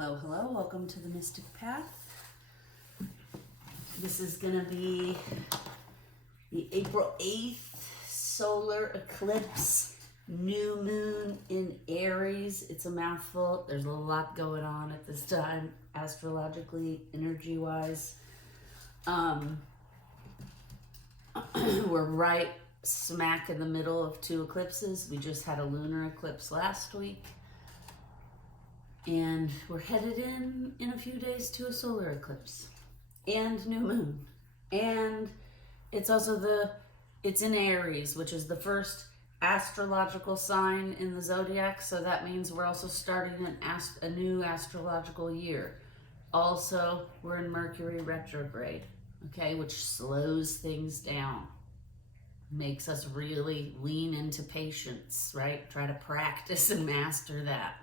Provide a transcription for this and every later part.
Hello, hello. Welcome to the Mystic Path. This is going to be the April 8th solar eclipse, new moon in Aries. It's a mouthful. There's a lot going on at this time, astrologically, energy-wise. We're right smack in the middle of two eclipses. We just had a lunar eclipse last week. And we're headed in a few days to a solar eclipse and new moon. And it's also it's in Aries, which is the first astrological sign in the zodiac. So that means we're also starting a new astrological year. Also, we're in Mercury retrograde, okay, which slows things down, makes us really lean into patience, right? Try to practice and master that.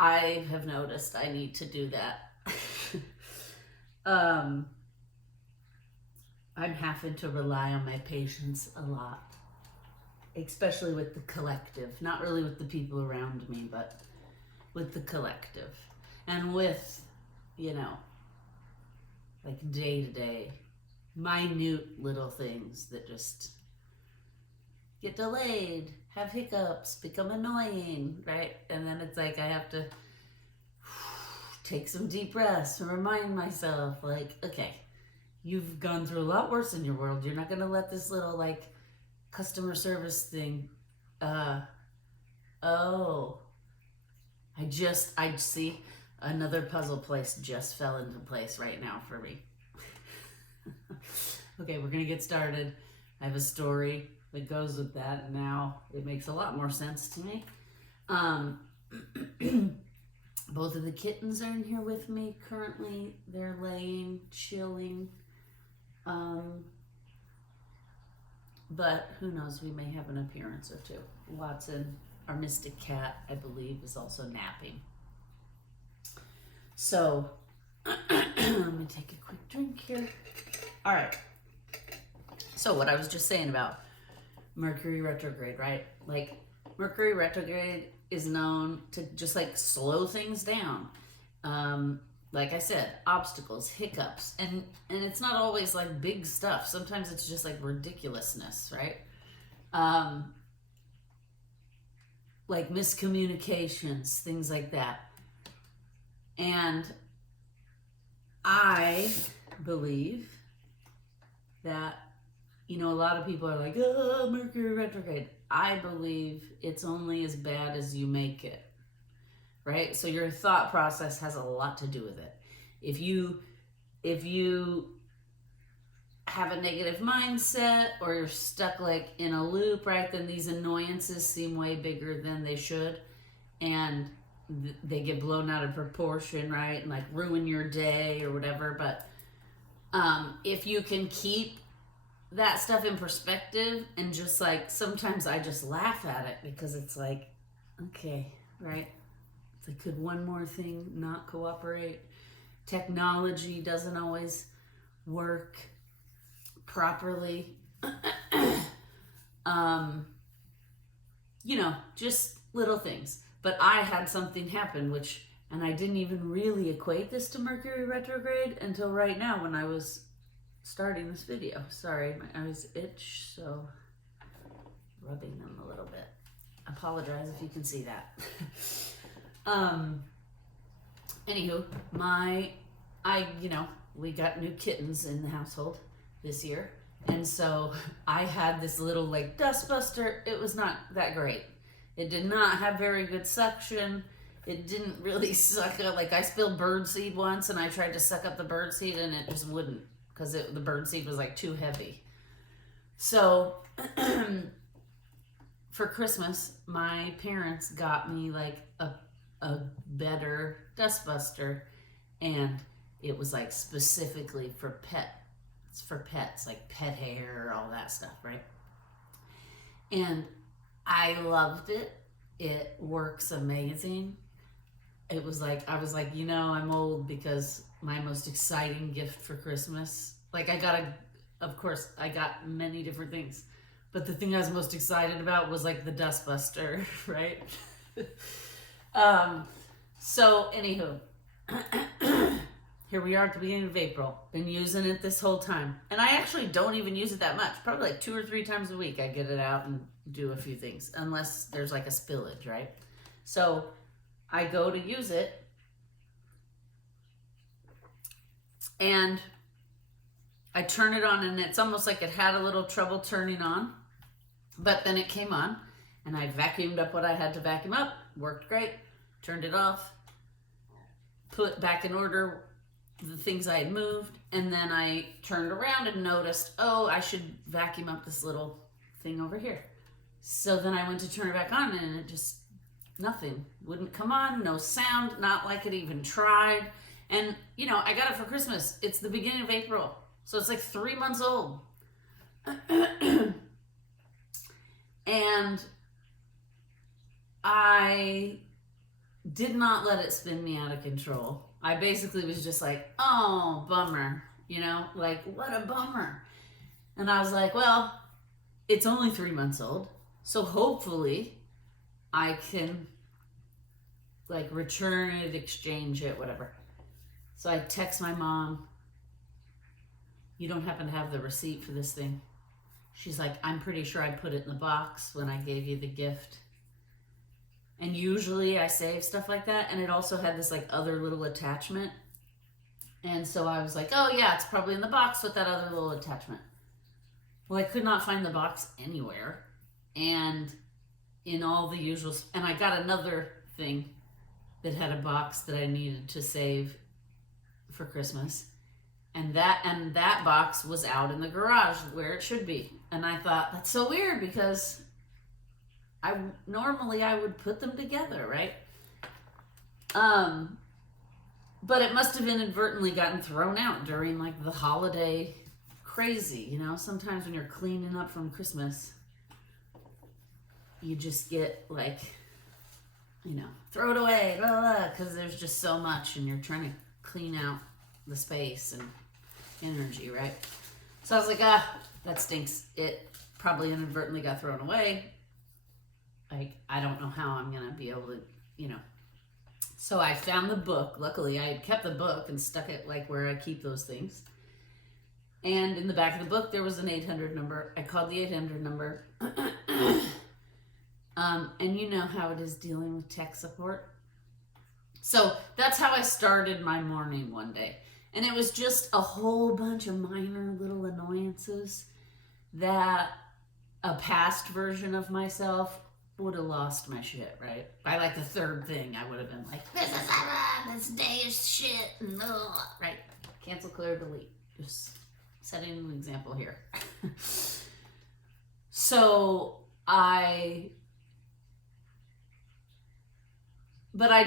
I have noticed I need to do that. I'm having to rely on my patience a lot, especially with the collective, not really with the people around me, but with the collective and with, like day-to-day, minute little things that just get delayed, have hiccups, become annoying, right? And then it's like I have to take some deep breaths and remind myself, like, okay, you've gone through a lot worse in your world. You're not going to let this little, like, customer service thing, I see another puzzle piece just fell into place right now for me. Okay, we're going to get started. I have a story that goes with that, and now it makes a lot more sense to me. Both of the kittens are in here with me currently. They're laying, chilling. But who knows, we may have an appearance or two. Watson, our mystic cat, I believe, is also napping. So, let me take a quick drink here. All right. So what I was just saying about Mercury retrograde, right? Like, Mercury retrograde is known to just like slow things down. Like I said, obstacles, hiccups, and it's not always like big stuff. Sometimes it's just like ridiculousness, right? Like miscommunications, things like that. And I believe that, a lot of people are like, oh, Mercury retrograde. I believe it's only as bad as you make it, right? So your thought process has a lot to do with it. If you have a negative mindset or you're stuck like in a loop, right, then these annoyances seem way bigger than they should. And they get blown out of proportion, right? And like ruin your day or whatever. But if you can keep that stuff in perspective and just like, sometimes I just laugh at it because it's like, okay, right? It's like, could one more thing not cooperate? Technology doesn't always work properly. Just little things. But I had something happen, and I didn't even really equate this to Mercury retrograde until right now when I was starting this video. Sorry, my eyes itch, so rubbing them a little bit. Apologize if you can see that. Anywho, we got new kittens in the household this year, and so I had this little like dustbuster. It was not that great. It did not have very good suction. It didn't really suck up. Like, I spilled birdseed once and I tried to suck up the birdseed and it just wouldn't, because the birdseed was like too heavy. So for Christmas, my parents got me like a better dustbuster, and it was like specifically for pets, like pet hair, all that stuff, right? And I loved it. It works amazing. It was like, I was like, I'm old because my most exciting gift for Christmas, like I got many different things, but the thing I was most excited about was like the dustbuster, right? So, anywho, here we are at the beginning of April. Been using it this whole time. And I actually don't even use it that much. Probably like 2 or 3 times a week I get it out and do a few things. Unless there's like a spillage, right? So, I go to use it. And I turn it on, and it's almost like it had a little trouble turning on. But then it came on. And I vacuumed up what I had to vacuum up. Worked great. Turned it off. Put back in order the things I had moved. And then I turned around and noticed, oh, I should vacuum up this little thing over here. So then I went to turn it back on, and it just, nothing. Wouldn't come on. No sound. Not like it even tried. And, you know, I got it for Christmas. It's the beginning of April. So it's like 3 months old. And I did not let it spin me out of control. I basically was just like, oh, bummer. You know, like, what a bummer. And I was like, well, it's only 3 months old. So hopefully I can, like, return it, exchange it, whatever. So I text my mom, you don't happen to have the receipt for this thing? She's like, I'm pretty sure I put it in the box when I gave you the gift. And usually I save stuff like that. And it also had this like other little attachment. And so I was like, oh yeah, it's probably in the box with that other little attachment. Well, I could not find the box anywhere. And in all the usual, and I got another thing that had a box that I needed to save for Christmas. And that box was out in the garage where it should be. And I thought, that's so weird because normally I would put them together, right? But it must have inadvertently gotten thrown out during like the holiday crazy, you know? Sometimes when you're cleaning up from Christmas, you just get like, you know, throw it away, blah, blah, because there's just so much and you're trying to clean out the space and energy, right? So I was like, that stinks. It probably inadvertently got thrown away. Like, I don't know how I'm gonna be able to, you know. So I found the book. Luckily, I had kept the book and stuck it like where I keep those things. And in the back of the book, there was an 800 number. I called the 800 number. And you know how it is dealing with tech support. So that's how I started my morning one day. And it was just a whole bunch of minor little annoyances that a past version of myself would have lost my shit, right? By like the third thing, I would have been like, this day is shit, and right? Cancel, clear, delete. Just setting an example here. So I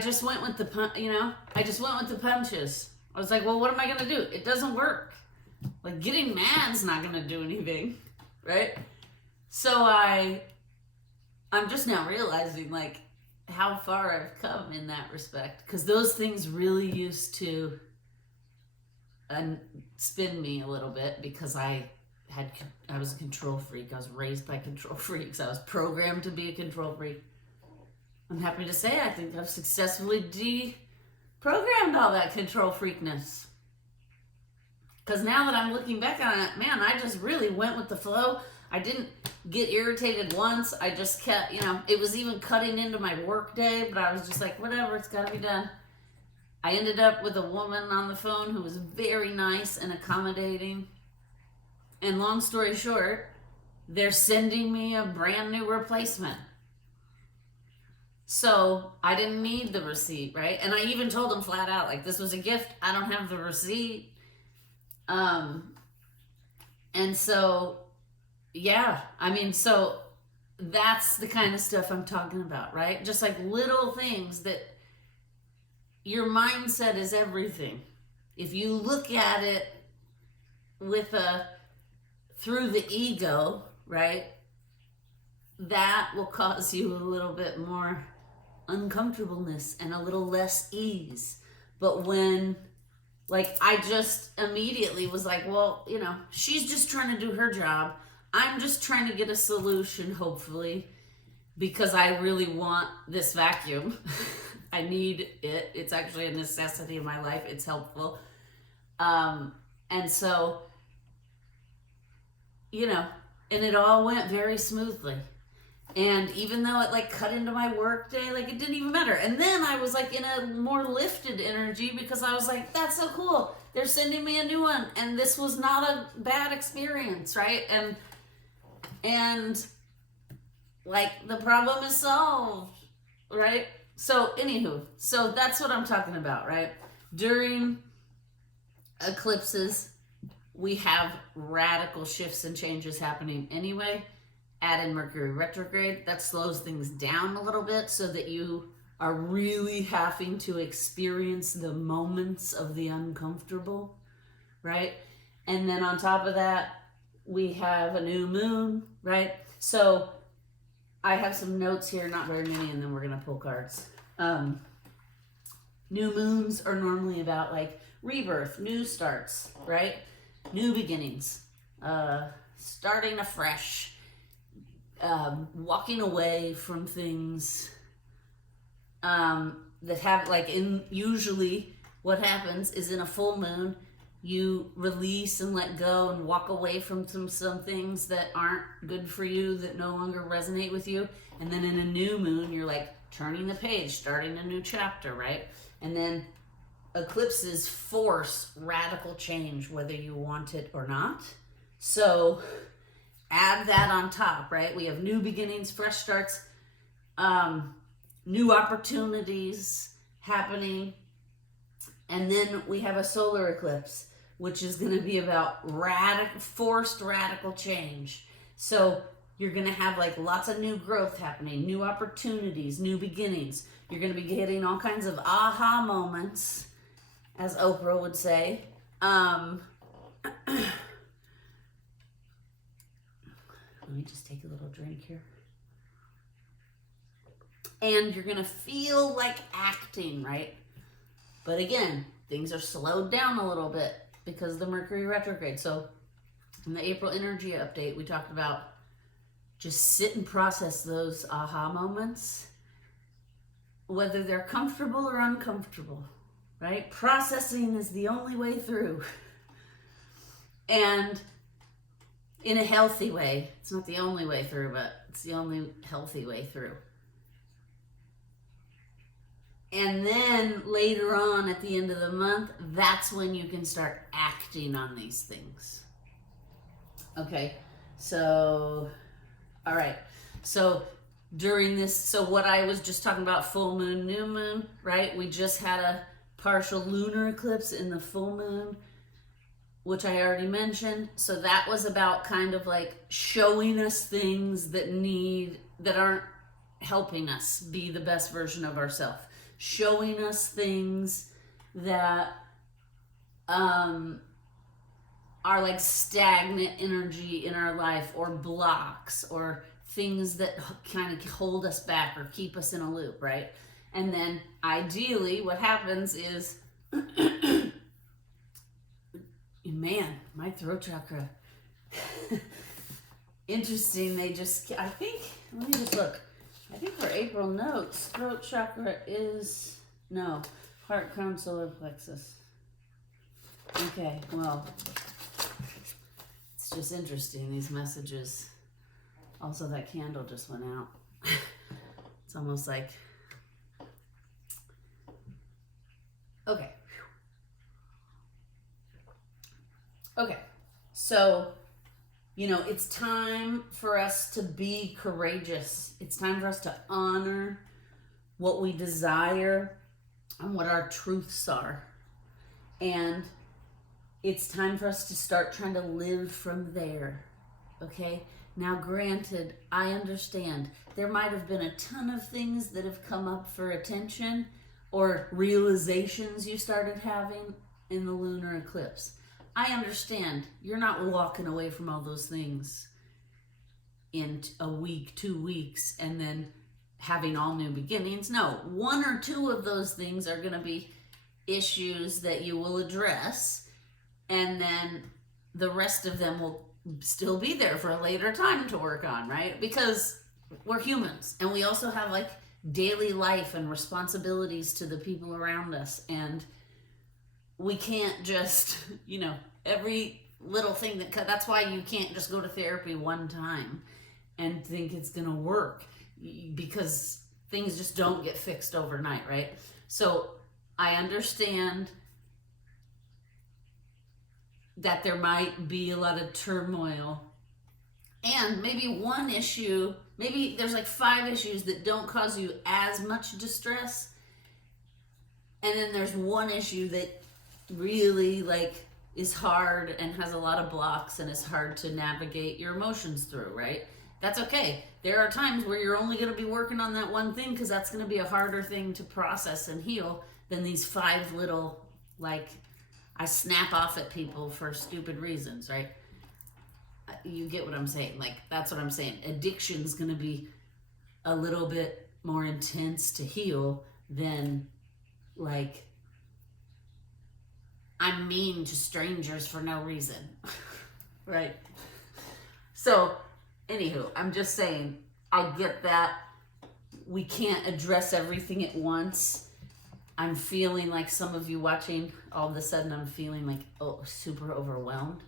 just went with the, you know, I just went with the punches. I was like, well, what am I going to do? It doesn't work. Like, getting mad's not going to do anything, right? So I'm just now realizing, like, how far I've come in that respect. Because those things really used to spin me a little bit because I was a control freak. I was raised by control freaks. I was programmed to be a control freak. I'm happy to say I think I've successfully deprogrammed all that control freakness. Because now that I'm looking back on it, man, I just really went with the flow. I didn't get irritated once. I just kept, you know, it was even cutting into my work day, but I was just like, whatever, it's got to be done. I ended up with a woman on the phone who was very nice and accommodating. And long story short, they're sending me a brand new replacement. So I didn't need the receipt, right? And I even told them flat out, like, this was a gift. I don't have the receipt. And so, yeah, I mean, so that's the kind of stuff I'm talking about, right? Just like little things that your mindset is everything. If you look at it through the ego, right? That will cause you a little bit more uncomfortableness and a little less ease. But when, like, I just immediately was like, well, you know, she's just trying to do her job. I'm just trying to get a solution, hopefully, because I really want this vacuum. I need it. It's actually a necessity in my life. It's helpful. And so, you know, and it all went very smoothly. And even though it like cut into my work day, like it didn't even matter. And then I was like in a more lifted energy because I was like, that's so cool. They're sending me a new one. And this was not a bad experience, right? And like the problem is solved, right? So anywho, so that's what I'm talking about, right? During eclipses, we have radical shifts and changes happening anyway. Add in Mercury retrograde, that slows things down a little bit so that you are really having to experience the moments of the uncomfortable, right? And then on top of that, we have a new moon, right? So I have some notes here, not very many, and then we're going to pull cards. New moons are normally about like rebirth, new starts, right? New beginnings, starting afresh, walking away from things that have like usually what happens is in a full moon, you release and let go and walk away from some things that aren't good for you, that no longer resonate with you. And then in a new moon, you're like turning the page, starting a new chapter, right? And then eclipses force radical change, whether you want it or not. So add that on top, right? We have new beginnings, fresh starts, new opportunities happening. And then we have a solar eclipse, which is going to be about forced radical change. So you're going to have like lots of new growth happening, new opportunities, new beginnings. You're going to be getting all kinds of aha moments, as Oprah would say. Let me just take a little drink here. And you're going to feel like acting, right? But again, things are slowed down a little bit because of the Mercury retrograde. So in the April energy update, we talked about just sit and process those aha moments, whether they're comfortable or uncomfortable, right? Processing is the only way through. And in a healthy way. It's not the only way through, but it's the only healthy way through. And then later on at the end of the month, that's when you can start acting on these things. Okay, so, all right. So during this, so what I was just talking about, full moon, new moon, right? We just had a partial lunar eclipse in the full moon, which I already mentioned. So that was about kind of like showing us things that aren't helping us be the best version of ourselves. Showing us things that are like stagnant energy in our life, or blocks, or things that kind of hold us back or keep us in a loop, right? And then ideally what happens is, man, my throat chakra. Interesting, let me just look. I think for April notes, throat chakra is, no, heart, crown, solar plexus. Okay, well, it's just interesting, these messages. Also, that candle just went out. It's almost like, okay. Okay, so, it's time for us to be courageous. It's time for us to honor what we desire and what our truths are. And it's time for us to start trying to live from there, okay? Now, granted, I understand there might have been a ton of things that have come up for attention, or realizations you started having in the lunar eclipse. I understand you're not walking away from all those things in a week, 2 weeks, and then having all new beginnings. No, 1 or 2 of those things are going to be issues that you will address, and then the rest of them will still be there for a later time to work on, right? Because we're humans, and we also have like daily life and responsibilities to the people around us. And we can't just, every little thing that's why you can't just go to therapy one time and think it's going to work, because things just don't get fixed overnight, right? So I understand that there might be a lot of turmoil, and maybe one issue, maybe there's like 5 issues that don't cause you as much distress, and then there's one issue that really is hard and has a lot of blocks and is hard to navigate your emotions through, right? That's okay. There are times where you're only going to be working on that one thing, because that's going to be a harder thing to process and heal than these 5 little, I snap off at people for stupid reasons, right? You get what I'm saying? That's what I'm saying. Addiction's going to be a little bit more intense to heal than, I'm mean to strangers for no reason, right? So, anywho, I'm just saying, I get that we can't address everything at once. I'm feeling like some of you watching, all of a sudden I'm feeling super overwhelmed.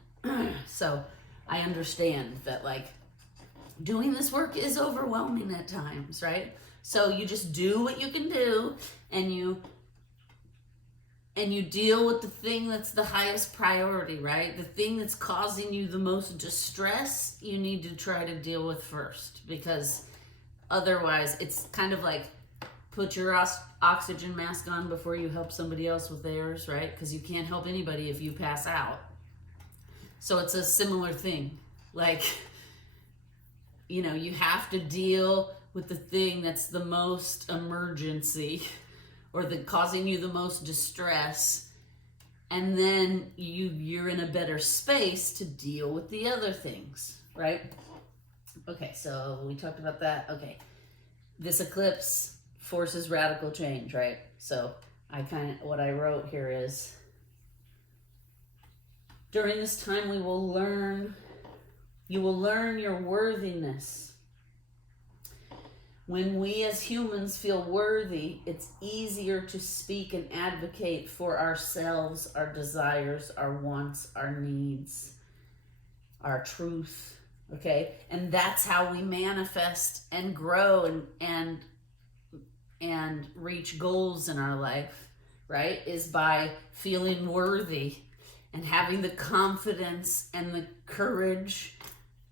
So I understand that doing this work is overwhelming at times, right? So you just do what you can do, and you deal with the thing that's the highest priority, right? The thing that's causing you the most distress, you need to try to deal with first, because otherwise it's kind of like put your oxygen mask on before you help somebody else with theirs, right? Because you can't help anybody if you pass out. So it's a similar thing. You have to deal with the thing that's the most emergency, or causing you the most distress, and then you're in a better space to deal with the other things, right? Okay, so we talked about that. Okay, this eclipse forces radical change, right? So what I wrote here is, during this time you will learn your worthiness. When we as humans feel worthy, it's easier to speak and advocate for ourselves, our desires, our wants, our needs, our truth, okay? And that's how we manifest and grow and reach goals in our life, right? Is by feeling worthy and having the confidence and the courage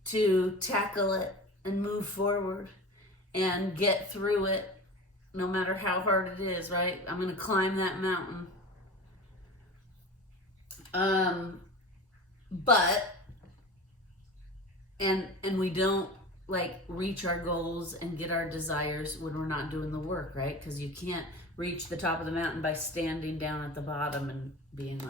to tackle it and move forward and get through it, no matter how hard it is, right? I'm going to climb that mountain. And we don't reach our goals and get our desires when we're not doing the work, right? Because you can't reach the top of the mountain by standing down at the bottom and being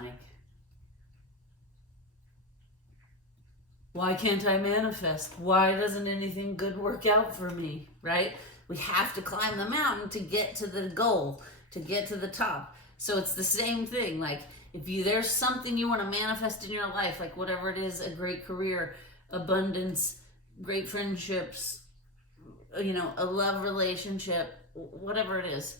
why can't I manifest? Why doesn't anything good work out for me, right? We have to climb the mountain to get to the goal, to get to the top. So it's the same thing. If there's something you want to manifest in your life, whatever it is, a great career, abundance, great friendships, a love relationship, whatever it is,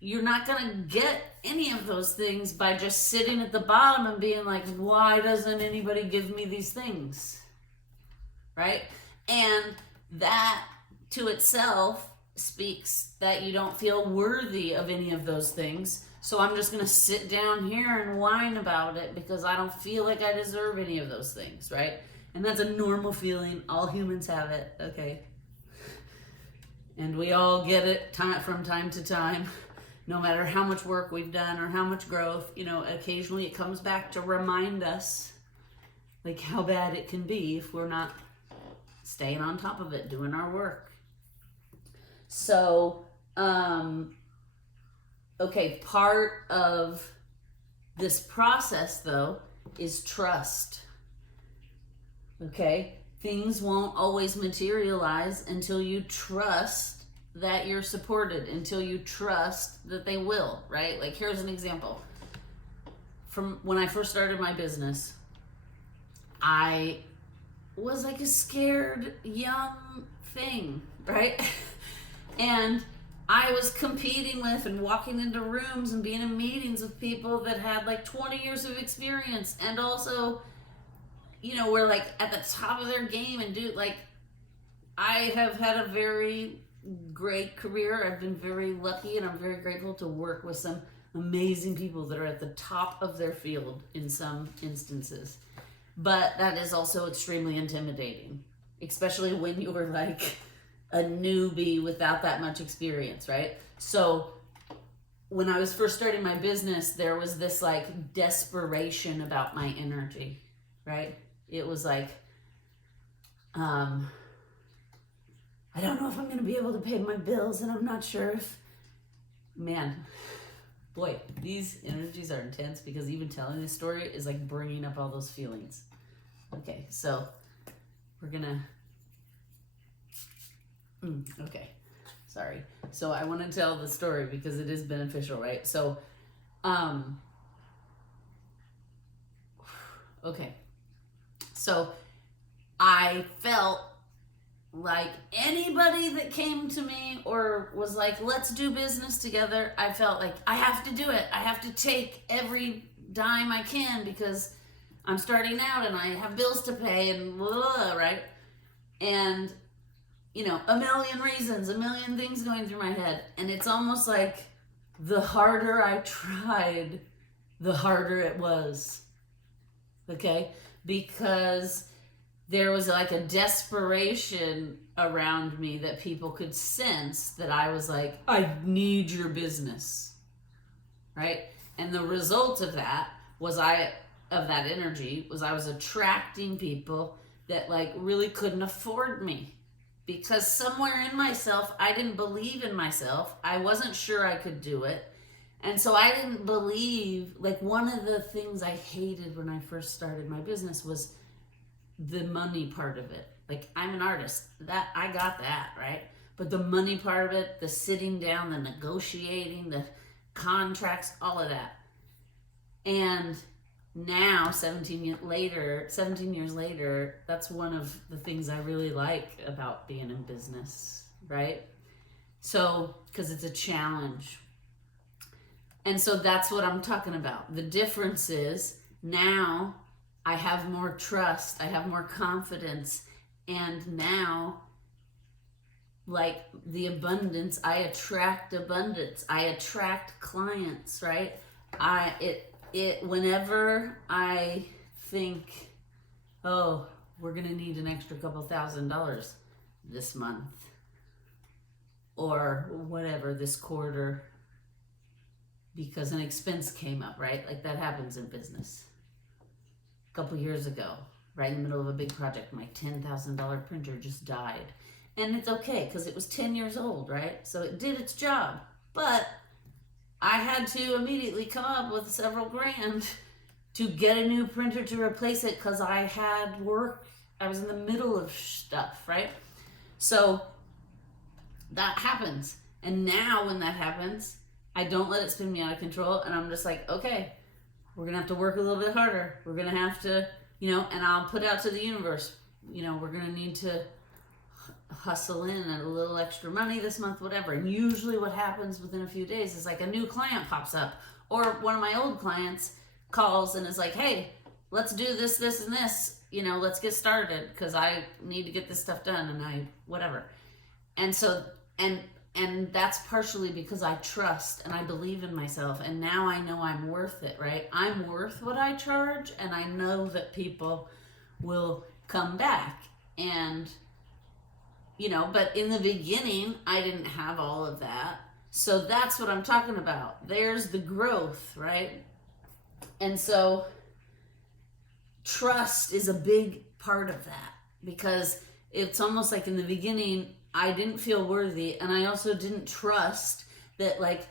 you're not going to get any of those things by just sitting at the bottom and being why doesn't anybody give me these things, right? And that to itself speaks that you don't feel worthy of any of those things. So I'm just going to sit down here and whine about it because I don't feel like I deserve any of those things, right? And that's a normal feeling. All humans have it, okay? And we all get it from time to time. No matter how much work we've done or how much growth, occasionally it comes back to remind us how bad it can be if we're not staying on top of it, doing our work. So, okay, part of this process though is trust. Okay? Things won't always materialize until you trust that you're supported, until you trust that they will, right? Here's an example. From when I first started my business, I was a scared young thing, right? And I was competing with and walking into rooms and being in meetings with people that had like 20 years of experience and also, you know, were like at the top of their game and do like, I have had a very great career. I've been very lucky and I'm very grateful to work with some amazing people that are at the top of their field in some instances. But that is also extremely intimidating, especially when you were like a newbie without that much experience, right? So when I was first starting my business, there was this like desperation about my energy, right? It was like, I don't know if I'm going to be able to pay my bills, and I'm not sure if, man, boy, these energies are intense because even telling this story is like bringing up all those feelings. Okay, so we're gonna, okay, sorry. So I want to tell the story because it is beneficial, right? So, okay. So I felt like anybody that came to me or was like, let's do business together, I felt like I have to do it. I have to take every dime I can because I'm starting out and I have bills to pay and blah, blah, blah, right? And, you know, a million reasons, a million things going through my head. And it's almost like the harder I tried, the harder it was. Okay? Because there was like a desperation around me that people could sense that I was like, I need your business, right? And the result of that was I was attracting people that like really couldn't afford me because somewhere in myself, I didn't believe in myself. I wasn't sure I could do it. And so I didn't believe, like one of the things I hated when I first started my business was the money part of it. Like I'm an artist, that I got that, right? But the money part of it, the sitting down, the negotiating, the contracts, all of that. And now 17 years later, that's one of the things I really like about being in business, right? So, because it's a challenge. And so that's what I'm talking about. The difference is now I have more trust, I have more confidence, and now, like the abundance, I attract clients, right? Whenever I think, oh, we're gonna need an extra couple $1,000 this month, or whatever, this quarter, because an expense came up, right? Like that happens in business. A couple years ago, right in the middle of a big project, my $10,000 printer just died. And it's okay, because it was 10 years old, right? So it did its job. But I had to immediately come up with several grand to get a new printer to replace it because I had work. I was in the middle of stuff, right? So that happens. And now when that happens, I don't let it spin me out of control. And I'm just like, okay, we're going to have to work a little bit harder. We're going to have to, you know, and I'll put out to the universe, you know, we're going to need to hustle in a little extra money this month, whatever. And usually what happens within a few days is like a new client pops up, or one of my old clients calls and is like, hey, let's do this, this, and this, you know, let's get started because I need to get this stuff done and whatever. And so, and that's partially because I trust and I believe in myself, and now I know I'm worth it, right? I'm worth what I charge, and I know that people will come back. And you know, but in the beginning, I didn't have all of that. So that's what I'm talking about. There's the growth, right? And so trust is a big part of that, because it's almost like in the beginning, I didn't feel worthy, and I also didn't trust that like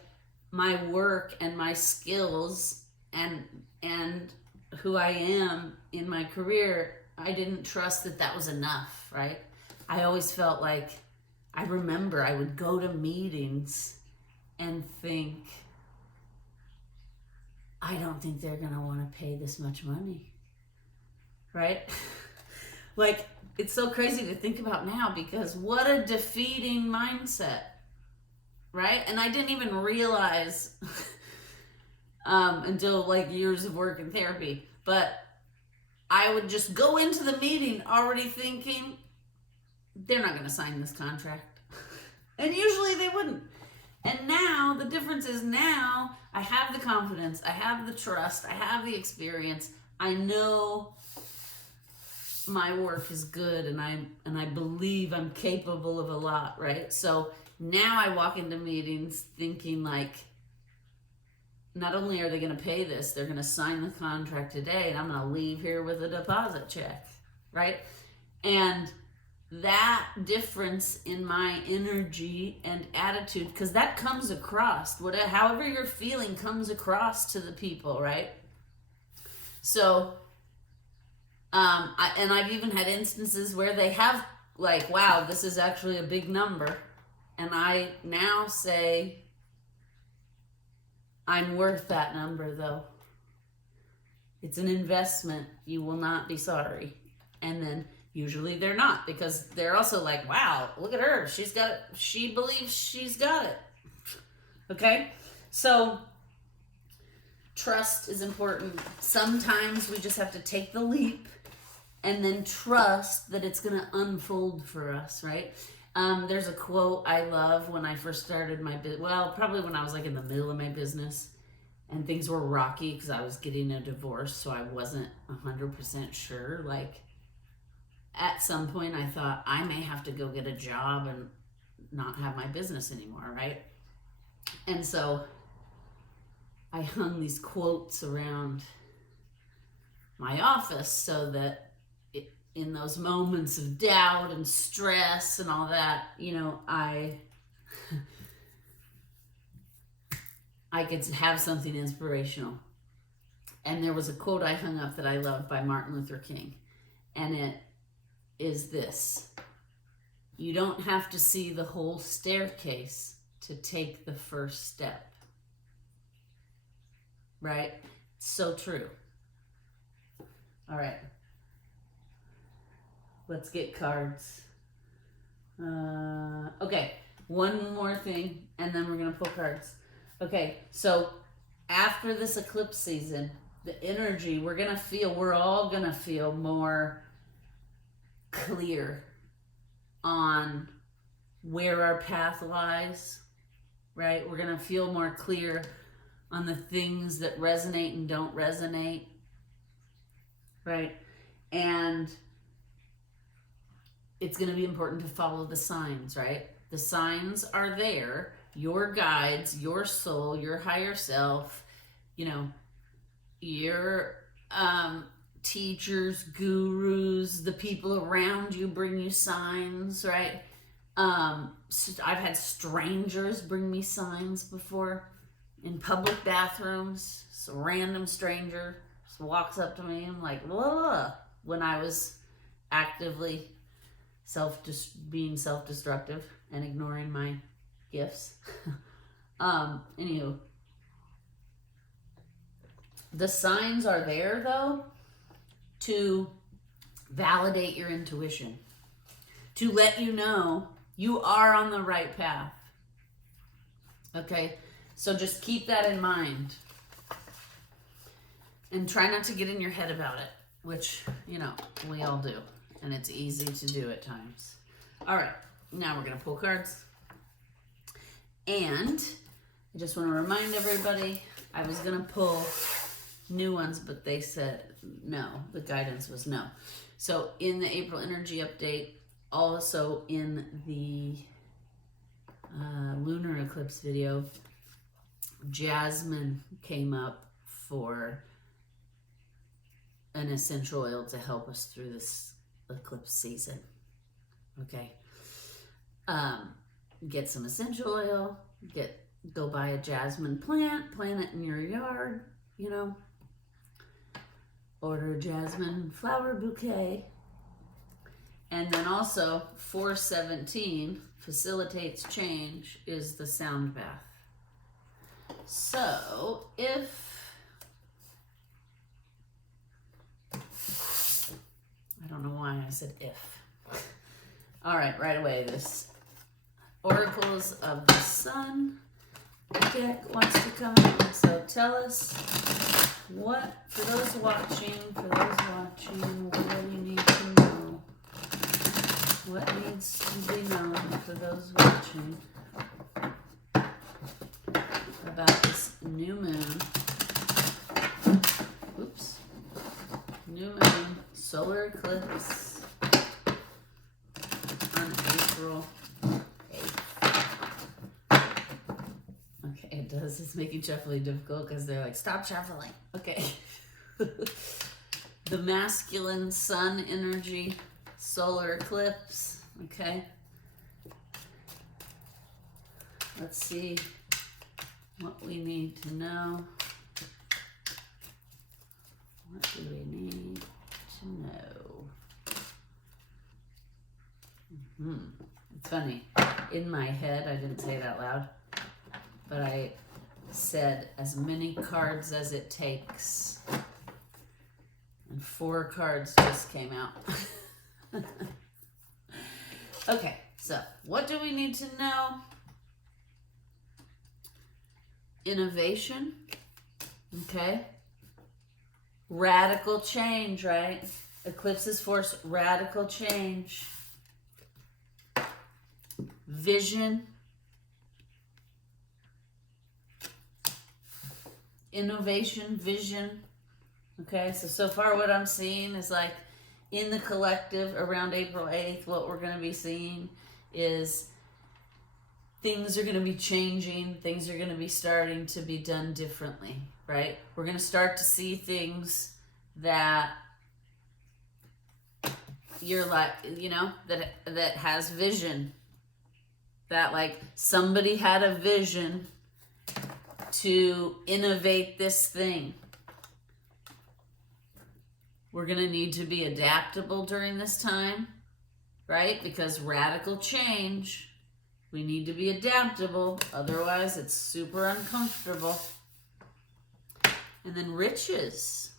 my work and my skills and who I am in my career, I didn't trust that that was enough, right? I always felt like, I remember I would go to meetings and think, I don't think they're going to want to pay this much money, right? Like, it's so crazy to think about now, because what a defeating mindset, right? And I didn't even realize until like years of work in therapy. But I would just go into the meeting already thinking, they're not going to sign this contract. And usually they wouldn't. And now, the difference is now I have the confidence, I have the trust, I have the experience. I know my work is good, and I believe I'm capable of a lot, right? So now I walk into meetings thinking like, not only are they going to pay this, they're going to sign the contract today, and I'm going to leave here with a deposit check, right? And that difference in my energy and attitude, because that comes across, whatever, however you're feeling comes across to the people, right? So, I've even had instances where they have like, wow, this is actually a big number. And I now say, I'm worth that number though. It's an investment. You will not be sorry. And then usually they're not, because they're also like, wow, look at her. She's got it. She believes she's got it. Okay? So trust is important. Sometimes we just have to take the leap and then trust that it's going to unfold for us, right? There's a quote I love when I first started my business. Well, probably when I was like in the middle of my business and things were rocky because I was getting a divorce, so I wasn't 100% sure. Like, at some point I thought I may have to go get a job and not have my business anymore, right? And so I hung these quotes around my office so that in those moments of doubt and stress and all that, you know, I could have something inspirational. And there was a quote I hung up that I loved by Martin Luther King. And it is this: you don't have to see the whole staircase to take the first step. Right? So true. All right. Let's get cards. Okay, one more thing, and then we're going to pull cards. Okay, so after this eclipse season, the energy, we're all going to feel more clear on where our path lies, right? We're going to feel more clear on the things that resonate and don't resonate, right? And it's going to be important to follow the signs, right? The signs are there. Your guides, your soul, your higher self, you know, your teachers, gurus, the people around you bring you signs, right? I've had strangers bring me signs before in public bathrooms. So a random stranger just walks up to me. I'm like, whoa, when I was actively being self-destructive and ignoring my gifts. Anywho, the signs are there though to validate your intuition, to let you know you are on the right path. Okay, so just keep that in mind and try not to get in your head about it, which, you know, we all do. And it's easy to do at times. All right, now we're going to pull cards. And I just want to remind everybody, I was going to pull new ones, but they said no. The guidance was no. So in the April energy update, also in the lunar eclipse video, jasmine came up for an essential oil to help us through this eclipse season. Okay. Get some essential oil, go buy a jasmine plant it in your yard, you know. Order a jasmine flower bouquet. And then also 417 facilitates change is the sound bath. So I don't know why I said if. All right, right away, this Oracles of the Sun deck wants to come in. So tell us what, for those watching, what do we need to know? What needs to be known for those watching about this new moon? Oops. New moon, solar eclipse on April 8th. Okay, it does. It's making shuffling difficult because they're like, stop shuffling. Okay. The masculine sun energy, solar eclipse. Okay. Let's see what we need to know. What do we need to know? It's funny. In my head, I didn't say it out loud, but I said as many cards as it takes. And 4 cards just came out. Okay, so what do we need to know? Innovation. Okay. Radical change, right? Eclipses force radical change. Vision. Innovation, vision. Okay, so far what I'm seeing is like in the collective around April 8th, what we're going to be seeing is things are going to be changing. Things are going to be starting to be done differently, right? We're going to start to see things that you're like, you know, that has vision. That like somebody had a vision to innovate this thing. We're going to need to be adaptable during this time, right? Because radical change, we need to be adaptable. Otherwise, it's super uncomfortable. And then riches.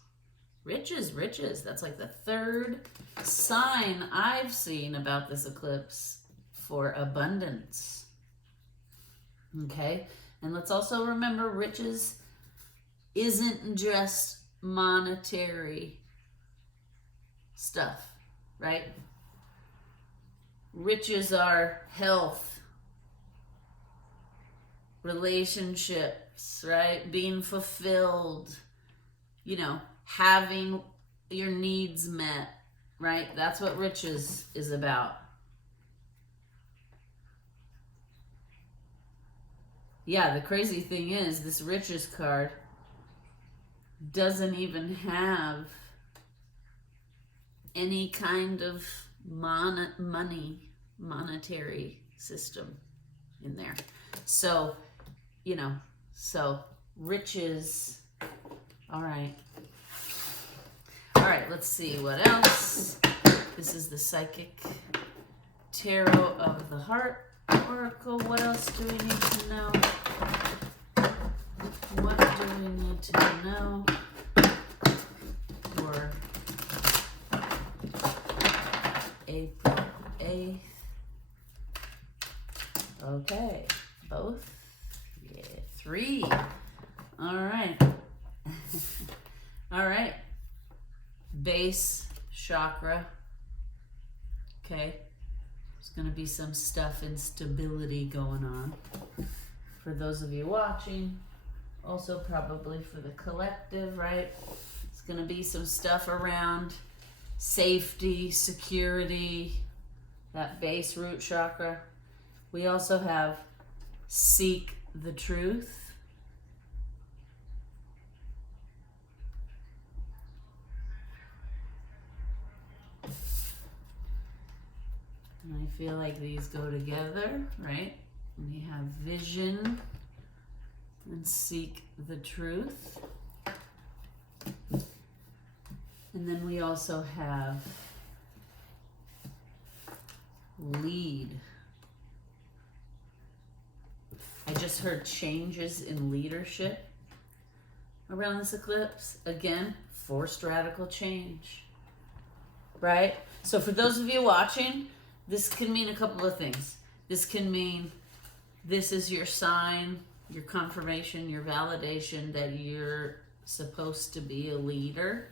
Riches. That's like the 3rd sign I've seen about this eclipse for abundance. Okay? And let's also remember riches isn't just monetary stuff, right? Riches are health, relationships, right? Being fulfilled, you know, having your needs met, right? That's what riches is about. Yeah, the crazy thing is this riches card doesn't even have any kind of monetary system in there. So, you know, so riches. All right, let's see what else. This is the Psychic Tarot of the Heart Oracle. What else do we need to know? What do we need to know for April 8th? Okay, both? Yeah, 3. All right. All right. Base chakra. Okay. There's going to be some stuff and stability going on. For those of you watching, also probably for the collective, right? It's going to be some stuff around safety, security, that base root chakra. We also have seek the truth. And I feel like these go together, right? We have vision and seek the truth. And then we also have lead. I just heard changes in leadership around this eclipse. Again, forced radical change, right? So for those of you watching, this can mean a couple of things. This can mean This is your sign, your confirmation, your validation that you're supposed to be a leader.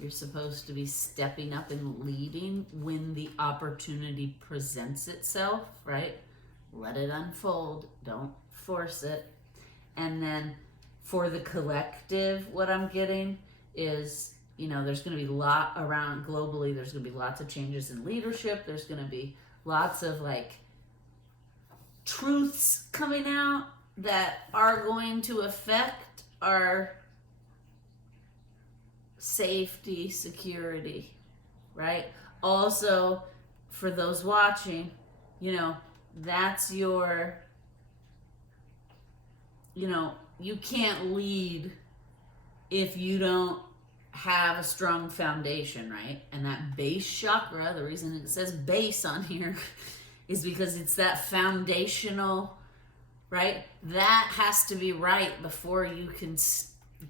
You're supposed to be stepping up and leading when the opportunity presents itself, right? Let it unfold. Don't force it. And then for the collective, what I'm getting is, you know, there's going to be a lot around globally. There's going to be lots of changes in leadership. There's going to be lots of like truths coming out that are going to affect our safety, security, right? Also, for those watching, you know, that's your, you know, you can't lead if you don't have a strong foundation, right? And that base chakra, the reason it says base on here is because it's that foundational, right? That has to be right before you can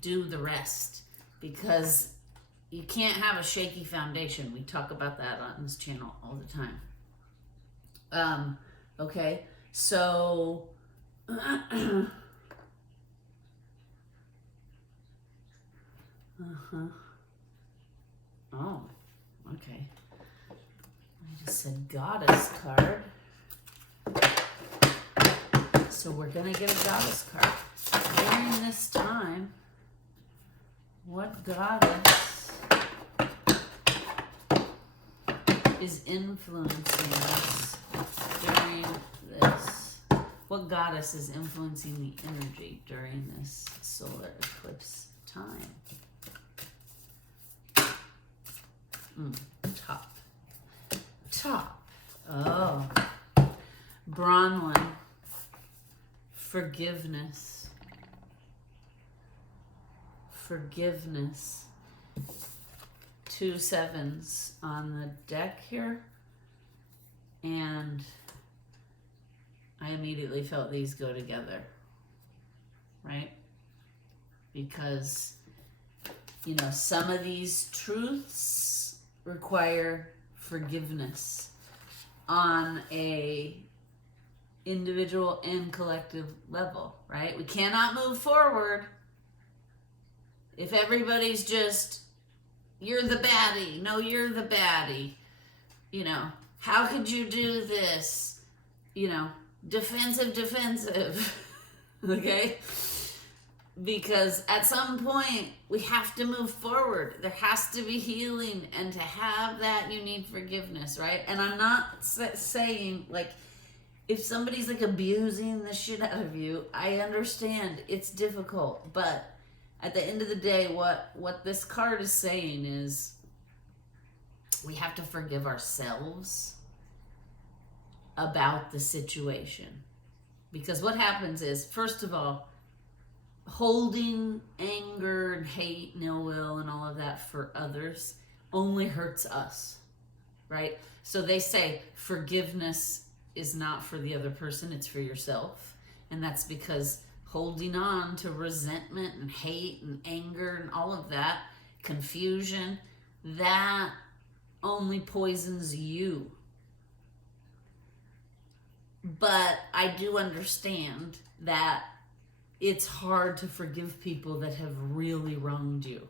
do the rest, because you can't have a shaky foundation. We talk about that on this channel all the time. Okay, so oh, okay. I just said goddess card. So we're gonna get a goddess card. During this time, what goddess is influencing us during this? What goddess is influencing the energy during this solar eclipse time? Top. Oh. Bronwyn. Forgiveness. Forgiveness. 2 sevens on the deck here. And I immediately felt these go together. Right? Because, you know, some of these truths require forgiveness on a individual and collective level, right? We cannot move forward if everybody's just, you're the baddie. No, you're the baddie. You know, how could you do this? You know, defensive. Okay? Because at some point, we have to move forward. There has to be healing. And to have that, you need forgiveness, right? And I'm not saying, like, if somebody's, like, abusing the shit out of you, I understand. It's difficult. But at the end of the day, what this card is saying is we have to forgive ourselves about the situation. Because what happens is, first of all, holding anger and hate and ill will and all of that for others only hurts us, right? So they say forgiveness is not for the other person, it's for yourself. And that's because holding on to resentment and hate and anger and all of that, confusion, that only poisons you. But I do understand that it's hard to forgive people that have really wronged you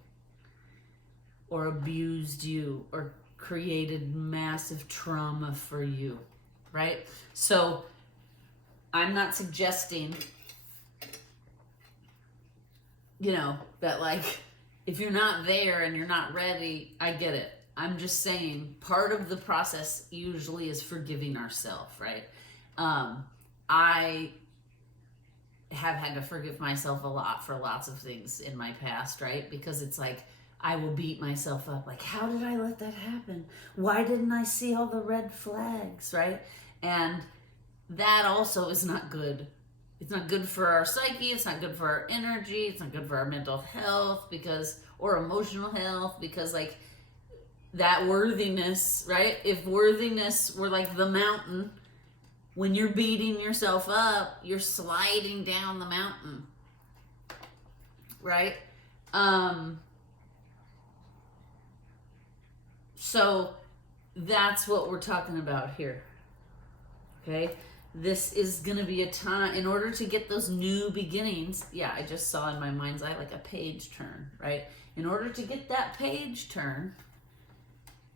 or abused you or created massive trauma for you, right? So I'm not suggesting, you know, that like, if you're not there and you're not ready, I get it. I'm just saying part of the process usually is forgiving ourselves, right? I have had to forgive myself a lot for lots of things in my past, right? Because it's like, I will beat myself up. Like, how did I let that happen? Why didn't I see all the red flags, right? And that also is not good. It's not good for our psyche. It's not good for our energy. It's not good for our mental health or emotional health, because like that worthiness, right? If worthiness were like the mountain, when you're beating yourself up, you're sliding down the mountain, right? So that's what we're talking about here, okay? this is going to be a time, in order to get those new beginnings. Yeah, I just saw in my mind's eye like a page turn, right? In order to get that page turn,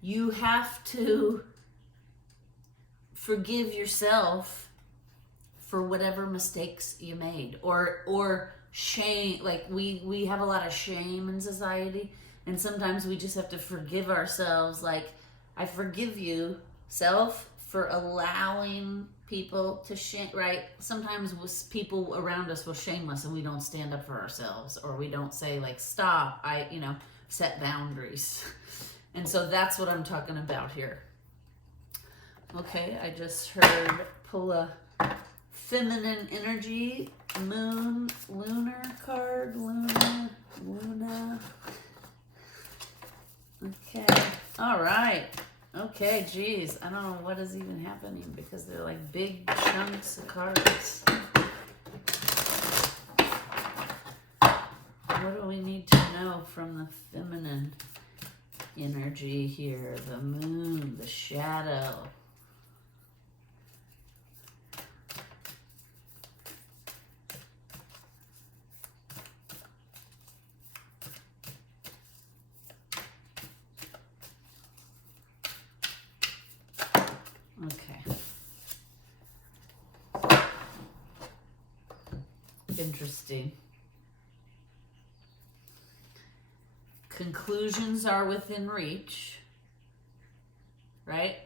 you have to forgive yourself for whatever mistakes you made, or shame. Like we have a lot of shame in society, and sometimes we just have to forgive ourselves. Like, I forgive you, self, for allowing people to shame, right? Sometimes people around us will shame us and we don't stand up for ourselves, or we don't say like, stop, set boundaries. And so that's what I'm talking about here. Okay, I just heard pull a feminine energy, lunar card, Luna. Okay, all right. Okay, geez, I don't know what is even happening because they're like big chunks of cards. What do we need to know from the feminine energy here? The moon, the shadow. Interesting. Conclusions are within reach, right?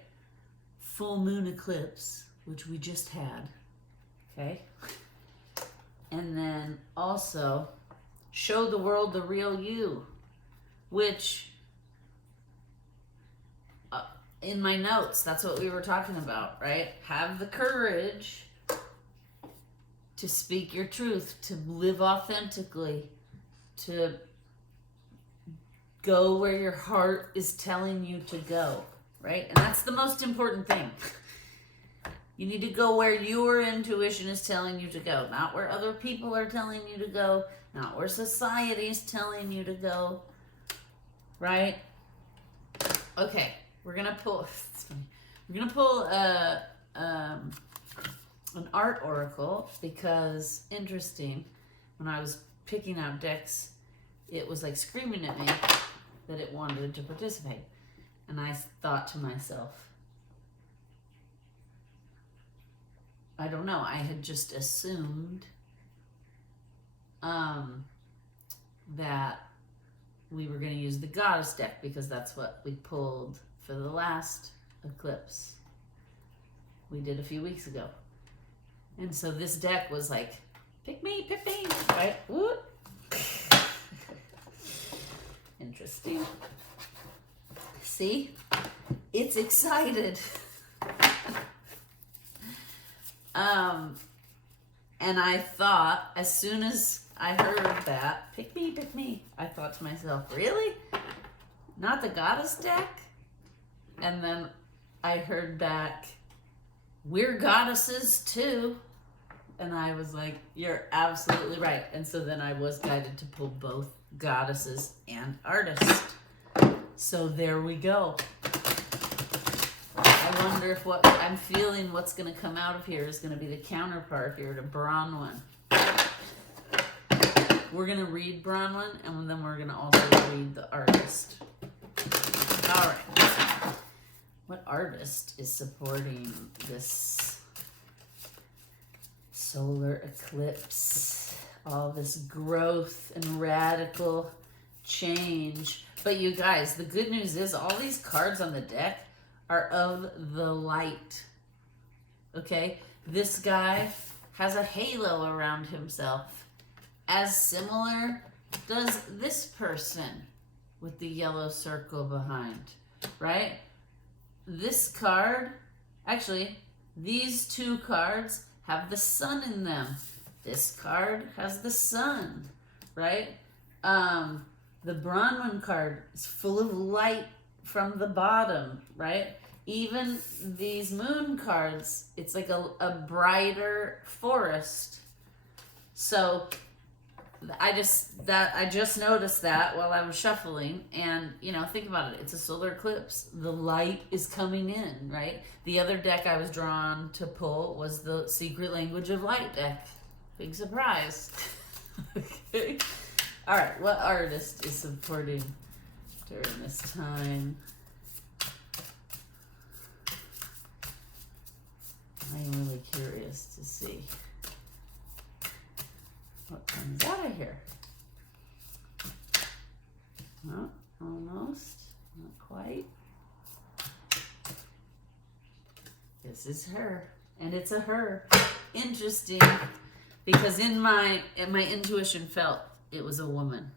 Full moon eclipse, which we just had, okay? And then also show the world the real you, which in my notes, that's what we were talking about, right? Have the courage to speak your truth, to live authentically, to go where your heart is telling you to go, right? And that's the most important thing. You need to go where your intuition is telling you to go, not where other people are telling you to go, not where society is telling you to go, right? Okay, we're gonna pull. It's funny. We're gonna pull an art oracle, because interesting, when I was picking out decks, it was like screaming at me that it wanted to participate. And I thought to myself, I don't know, I had just assumed that we were going to use the goddess deck because that's what we pulled for the last eclipse we did a few weeks ago. And so this deck was like, pick me, right? Whoop. Interesting. See? It's excited. And I thought, as soon as I heard that, pick me, I thought to myself, really? Not the goddess deck? And then I heard back, we're goddesses too. And I was like, you're absolutely right. And so then I was guided to pull both goddesses and artist. So there we go. I wonder if what I'm feeling, what's going to come out of here is going to be the counterpart here to Bronwyn. We're going to read Bronwyn, and then we're going to also read the artist. All right. What artist is supporting this solar eclipse? All this growth and radical change. But you guys, the good news is all these cards on the deck are of the light. Okay? This guy has a halo around himself. As similar does this person with the yellow circle behind, right? This card, actually, these two cards have the sun in them. This card has the sun, right? The Bronwyn card is full of light from the bottom, right? Even these moon cards, it's like a brighter forest. So I just noticed that while I was shuffling, and think about it. It's a solar eclipse. The light is coming in, right? The other deck I was drawn to pull was the Secret Language of Light deck. Big surprise. Okay. All right. What artist is supporting during this time? I am really curious to see what comes out of here. Oh, almost. Not quite. This is her. And it's a her. Interesting. Because in my intuition felt it was a woman.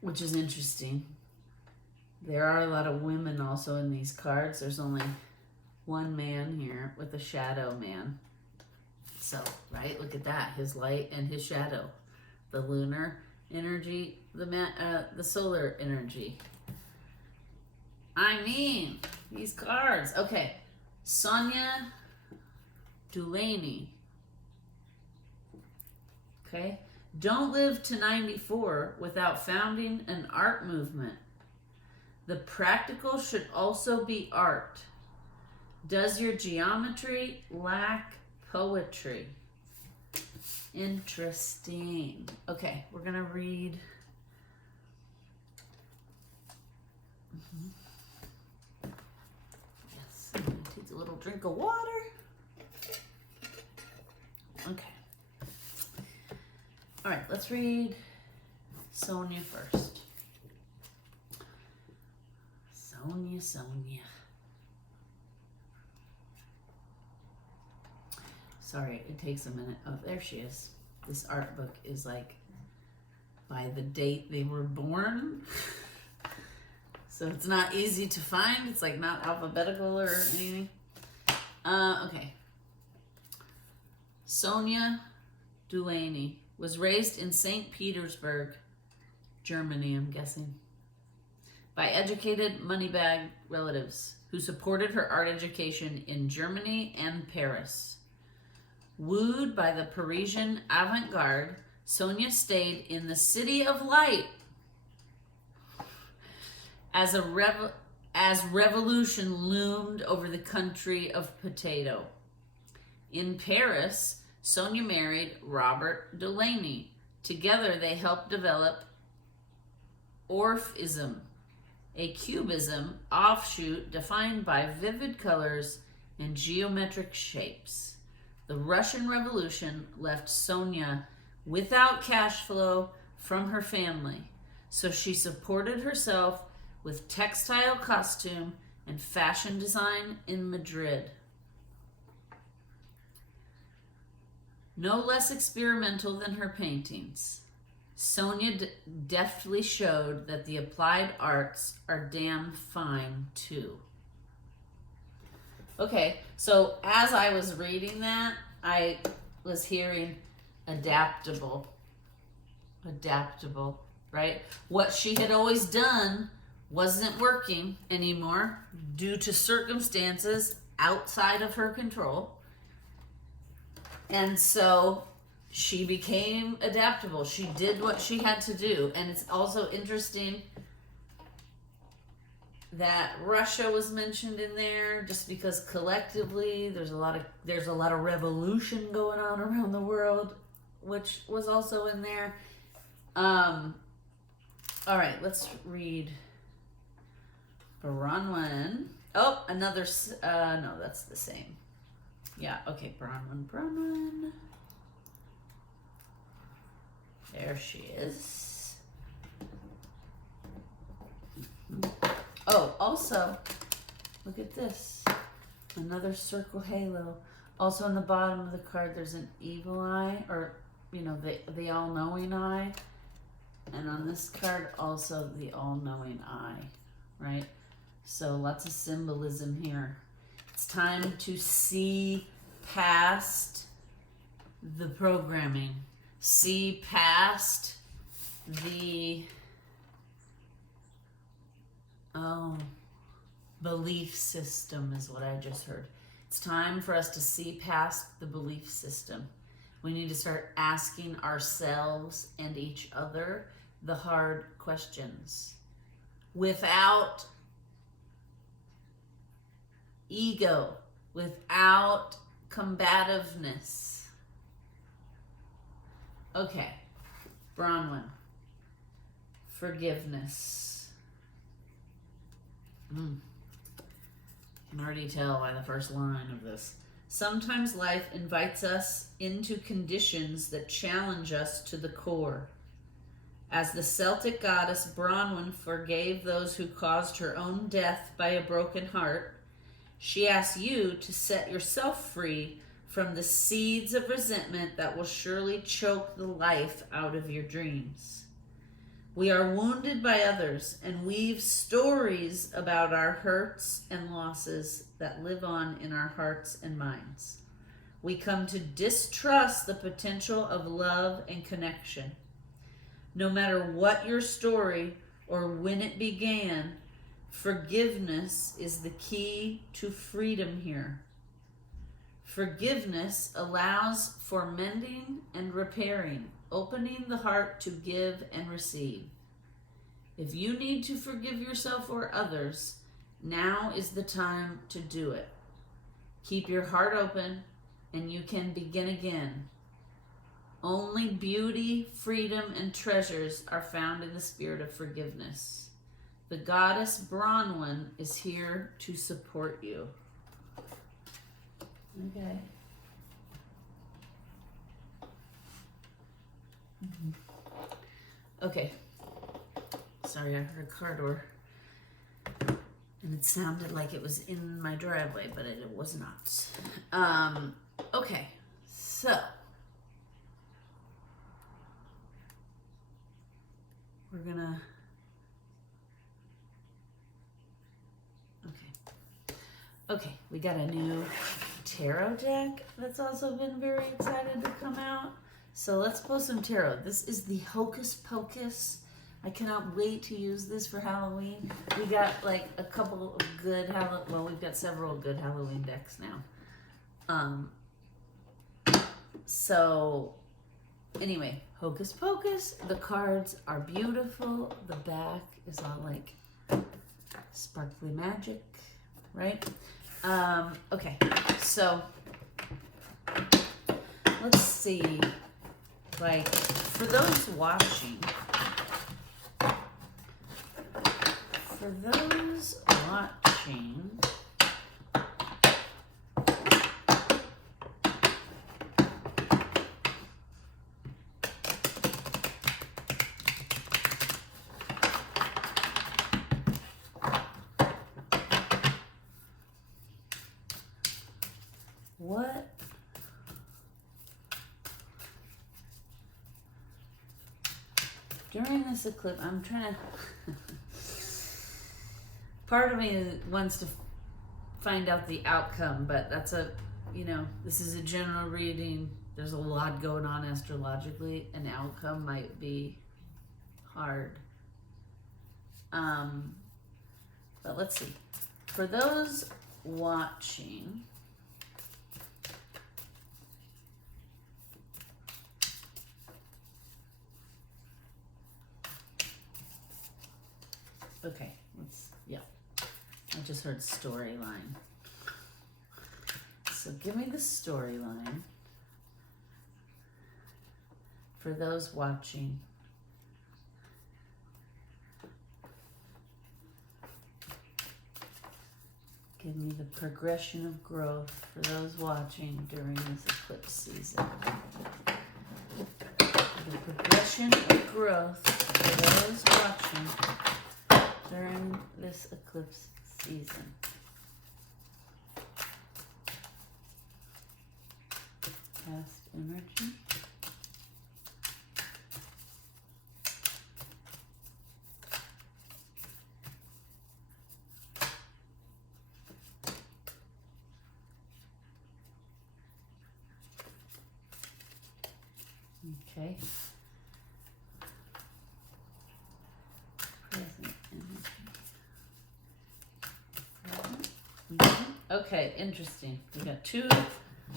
Which is interesting. There are a lot of women also in these cards. There's only one man here with a shadow man. So, right, look at that. His light and his shadow. The lunar energy, the solar energy. I mean, these cards. Okay. Sonia Delaney. Okay. Don't live to 94 without founding an art movement. The practical should also be art. Does your geometry lack poetry? Interesting. Okay, we're going to read. Yes, I'm going to take a little drink of water. Okay. All right, let's read Sonia first. Sonia. Sorry, it takes a minute. Oh, there she is. This art book is like by the date they were born. So it's not easy to find. It's like not alphabetical or anything. Okay. Sonia Delaney was raised in St. Petersburg, Germany, I'm guessing, by educated money-bag relatives who supported her art education in Germany and Paris. Wooed by the Parisian avant-garde, Sonia stayed in the City of Light as revolution loomed over the country of potato. In Paris, Sonia married Robert Delaney. Together, they helped develop Orphism, a cubism offshoot defined by vivid colors and geometric shapes. The Russian Revolution left Sonia without cash flow from her family, so she supported herself with textile costume and fashion design in Madrid. No less experimental than her paintings, Sonia deftly showed that the applied arts are damn fine too. Okay, so as I was reading that, I was hearing adaptable, right? What she had always done wasn't working anymore due to circumstances outside of her control. And so she became adaptable. She did what she had to do. And it's also interesting that Russia was mentioned in there just because collectively there's a lot of revolution going on around the world, which was also in there. All right, let's read Bronwyn. Oh, another, no, that's the same. Yeah, okay, Bronwyn. There she is. Oh, also, look at this. Another circle halo. Also on the bottom of the card, there's an evil eye, or, the all-knowing eye. And on this card, also the all-knowing eye, right? So lots of symbolism here. It's time to see past the programming. See past the belief system is what I just heard. It's time for us to see past the belief system. We need to start asking ourselves and each other the hard questions without ego, without combativeness. Okay, Bronwyn, forgiveness. I can already tell by the first line of this. Sometimes life invites us into conditions that challenge us to the core. As the Celtic goddess, Bronwyn forgave those who caused her own death by a broken heart. She asks you to set yourself free from the seeds of resentment that will surely choke the life out of your dreams. We are wounded by others and weave stories about our hurts and losses that live on in our hearts and minds. We come to distrust the potential of love and connection. No matter what your story or when it began, forgiveness is the key to freedom here. Forgiveness allows for mending and repairing, opening the heart to give and receive. If you need to forgive yourself or others, now is the time to do it. Keep your heart open and you can begin again. Only beauty, freedom, and treasures are found in the spirit of forgiveness. The goddess Bronwyn is here to support you. Okay. Okay. Sorry, I heard a car door. And it sounded like it was in my driveway, but it was not. Okay, so we're gonna, okay, we got a new tarot deck that's also been very excited to come out. So let's pull some tarot. This is the Hocus Pocus. I cannot wait to use this for Halloween. We got like a couple of good we've got several good Halloween decks now. So anyway, Hocus Pocus. The cards are beautiful. The back is all like sparkly magic, right? Okay, so let's see, like for those watching, what during this eclipse, I'm trying to part of me wants to find out the outcome, but that's this is a general reading. There's a lot going on astrologically. An outcome might be hard. But let's see. For those watching, okay, I just heard storyline. So give me the storyline for those watching. Give me the progression of growth for those watching during this eclipse season. The progression of growth for those watching during this eclipse season. Past energy. Okay. Present energy. Present. Okay, interesting. We got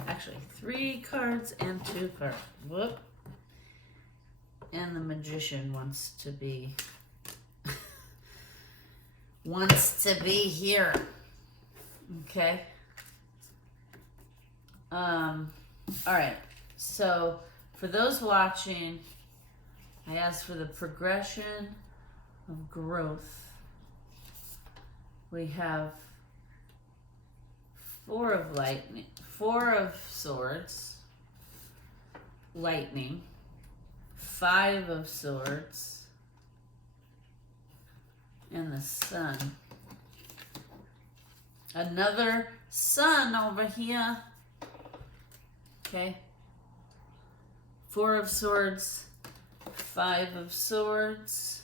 actually 3 cards and 2 cards. Whoop. And the Magician wants to be here. Okay. All right. So for those watching, I asked for the progression of growth. We have 4 of Swords, lightning, 5 of Swords, and the Sun. Another Sun over here. Okay. 4 of Swords, 5 of Swords,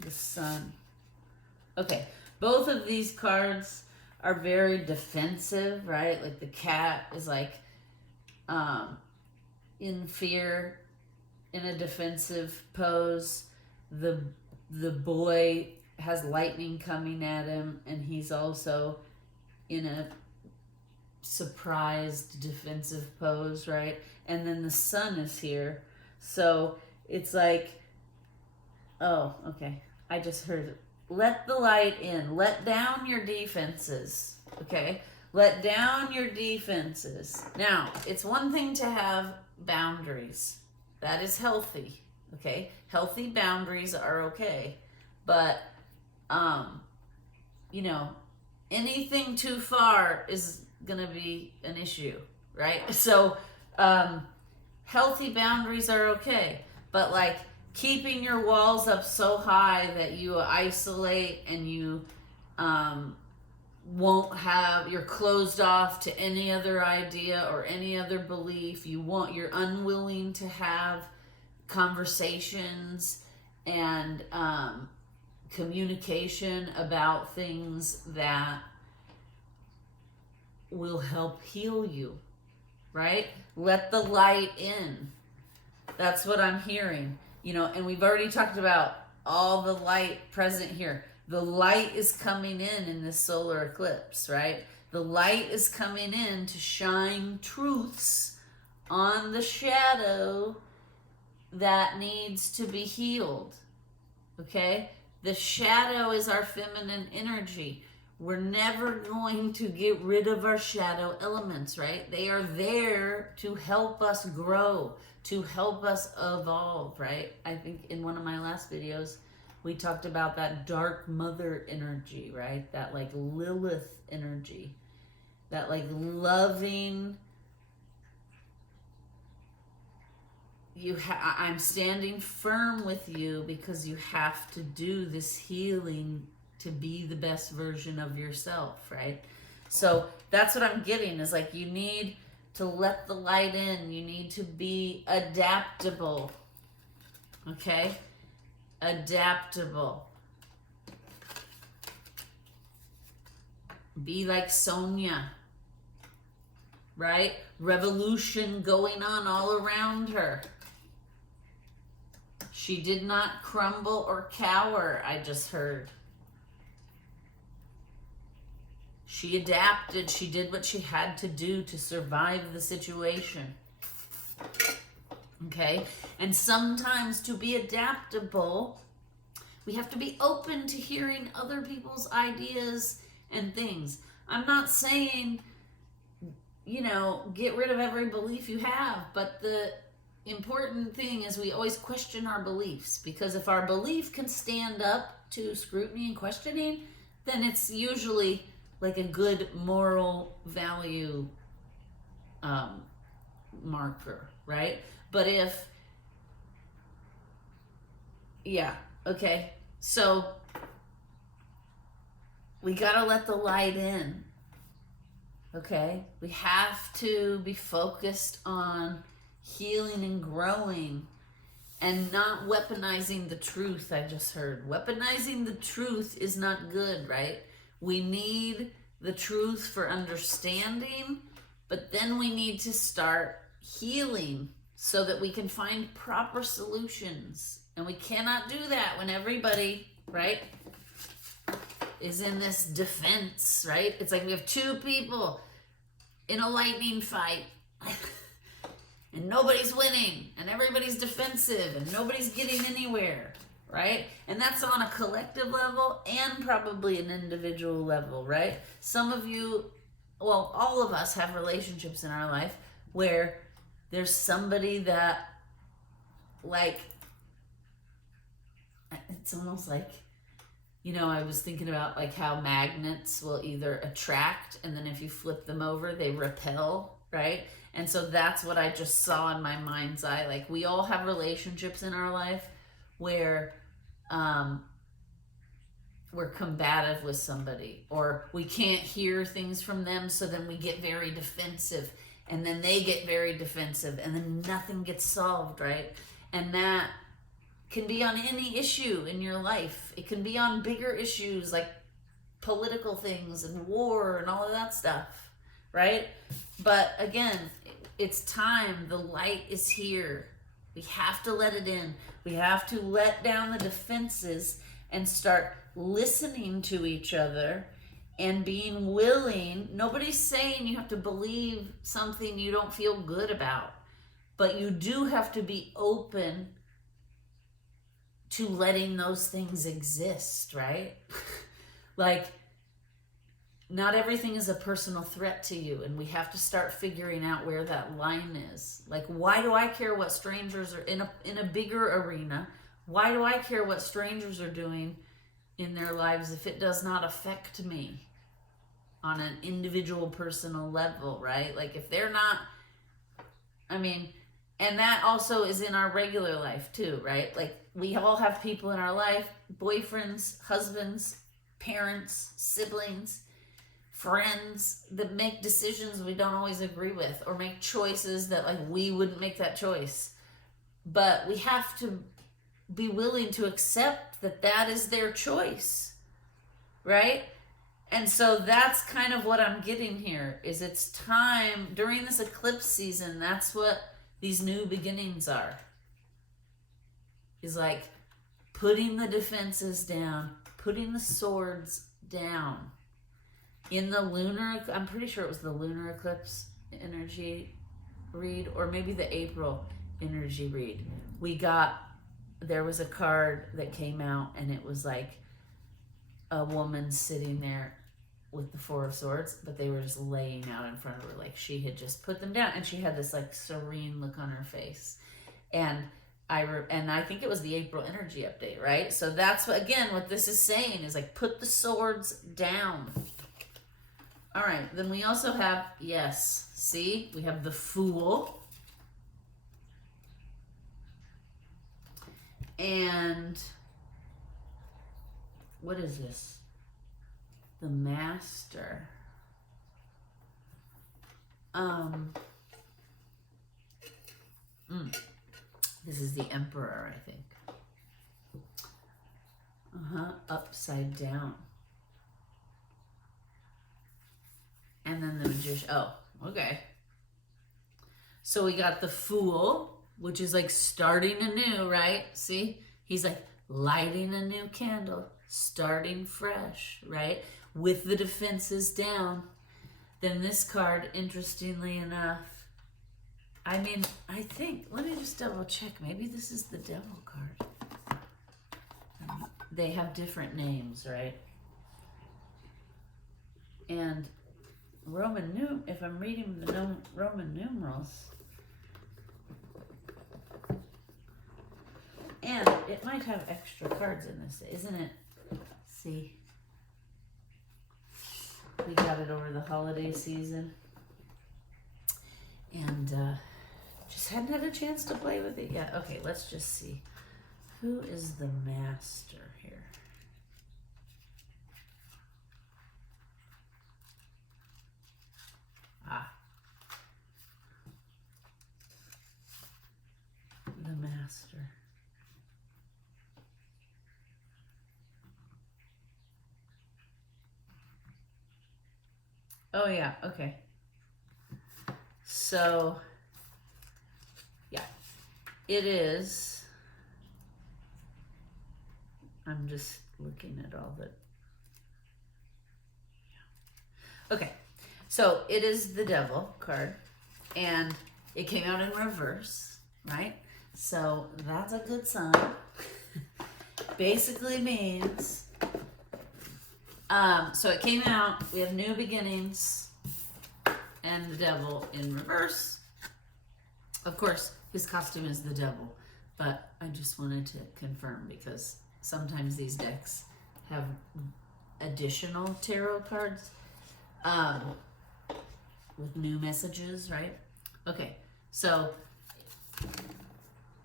the Sun. Okay, both of these cards are very defensive, right? Like the cat is like in fear, in a defensive pose. The boy has lightning coming at him, and he's also in a surprised defensive pose, right? And then the Sun is here. So it's like, oh, okay. I just heard it. Let the light in. Let down your defenses. Okay? Let down your defenses. Now, it's one thing to have boundaries. That is healthy. Okay? Healthy boundaries are okay. But, you know, anything too far is going to be an issue, right? So, healthy boundaries are okay. But, like, keeping your walls up so high that you isolate and you you're closed off to any other idea or any other belief. You're unwilling to have conversations and communication about things that will help heal you, right? Let the light in. That's what I'm hearing. You know, and we've already talked about all the light present here. The light is coming in this solar eclipse, right? The light is coming in to shine truths on the shadow that needs to be healed, okay? The shadow is our feminine energy. We're never going to get rid of our shadow elements, right? They are there to help us grow, to help us evolve, right? I think in one of my last videos, we talked about that dark mother energy, right? That like Lilith energy, that like loving, I'm standing firm with you because you have to do this healing to be the best version of yourself, right? So that's what I'm getting is like you need to let the light in. You need to be adaptable, okay? Adaptable. Be like Sonia, right? Revolution going on all around her. She did not crumble or cower, I just heard. She adapted. She did what she had to do to survive the situation. Okay? And sometimes to be adaptable, we have to be open to hearing other people's ideas and things. I'm not saying, you know, get rid of every belief you have, but the important thing is we always question our beliefs, because if our belief can stand up to scrutiny and questioning, then it's usually like a good moral value marker, right? But if, yeah, okay, so we gotta let the light in, okay? We have to be focused on healing and growing and not weaponizing the truth. I just heard weaponizing the truth is not good, right? We need the truth for understanding, but then we need to start healing so that we can find proper solutions. And we cannot do that when everybody, right? is in this defense, right? It's like we have two people in a lightning fight and nobody's winning and everybody's defensive and nobody's getting anywhere, right? And that's on a collective level and probably an individual level, right? Some of you, well, all of us have relationships in our life where there's somebody that, like, it's almost like, you know, I was thinking about like how magnets will either attract and then if you flip them over, they repel, right? And so that's what I just saw in my mind's eye. Like, we all have relationships in our life where we're combative with somebody, or we can't hear things from them, so then we get very defensive, and then they get very defensive, and then nothing gets solved, right? And that can be on any issue in your life. It can be on bigger issues like political things and war and all of that stuff, right? But again, it's time. The light is here. We have to let it in. We have to let down the defenses and start listening to each other and being willing. Nobody's saying you have to believe something you don't feel good about, but you do have to be open to letting those things exist, right? Like, not everything is a personal threat to you, and we have to start figuring out where that line is. Like, why do I care what strangers are in a bigger arena? Why do I care what strangers are doing in their lives if it does not affect me on an individual personal level, right? Like, if they're not, I mean, and that also is in our regular life too, right? Like, we all have people in our life, boyfriends, husbands, parents, siblings, friends, that make decisions we don't always agree with, or make choices that, like, we wouldn't make that choice. But we have to be willing to accept that that is their choice, right? And so that's kind of what I'm getting here, is it's time during this eclipse season. That's what these new beginnings are, is like putting the defenses down, putting the swords down. In the lunar, I'm pretty sure it was the lunar eclipse energy read, or maybe the April energy read, there was a card that came out, and it was like a woman sitting there with the Four of Swords, but they were just laying out in front of her, like she had just put them down, and she had this like serene look on her face. And I think it was the April energy update, right? So that's what, again, what this is saying is like, put the swords down. All right, then we also have, yes, see, we have the Fool. And what is this? The Master. This is the Emperor, I think. Upside down. And then the Magician. Oh, okay. So we got the Fool, which is like starting anew, right? See? He's like lighting a new candle, starting fresh, right? With the defenses down. Then this card, interestingly enough, I mean, I think, let me just double check. Maybe this is the Devil card. They have different names, right? And if I'm reading the Roman numerals, and it might have extra cards in this, isn't it? See, we got it over the holiday season, and just hadn't had a chance to play with it yet. Okay, let's just see. Who is the Master here? The Master. Oh yeah, okay. So, yeah, it is. I'm just looking at all the Okay, so it is the Devil card, and it came out in reverse, right? So that's a good sign. Basically means, so it came out, we have new beginnings, and the Devil in reverse. Of course, his costume is the Devil, but I just wanted to confirm because sometimes these decks have additional tarot cards with new messages, right? Okay, so